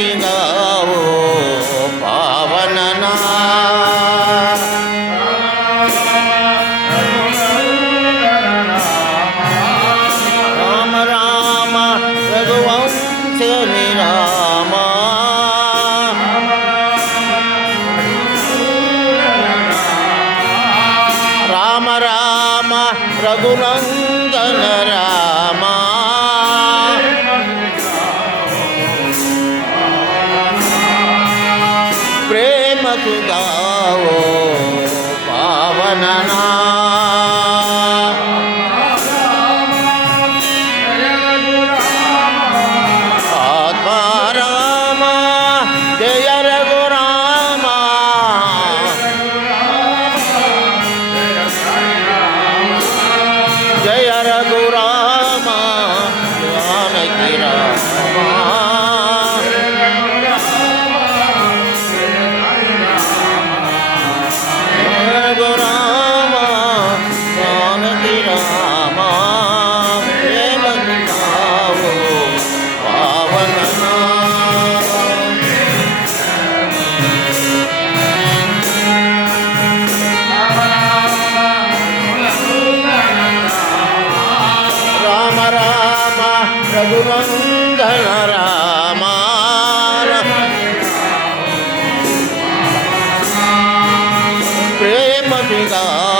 you know Rama Rama Raghunandana Rama ಪ್ರೇಮ ಸುಧಾವೋ ಪಾವನ go Rama Janaki Rama ప్రేమో పావన రామ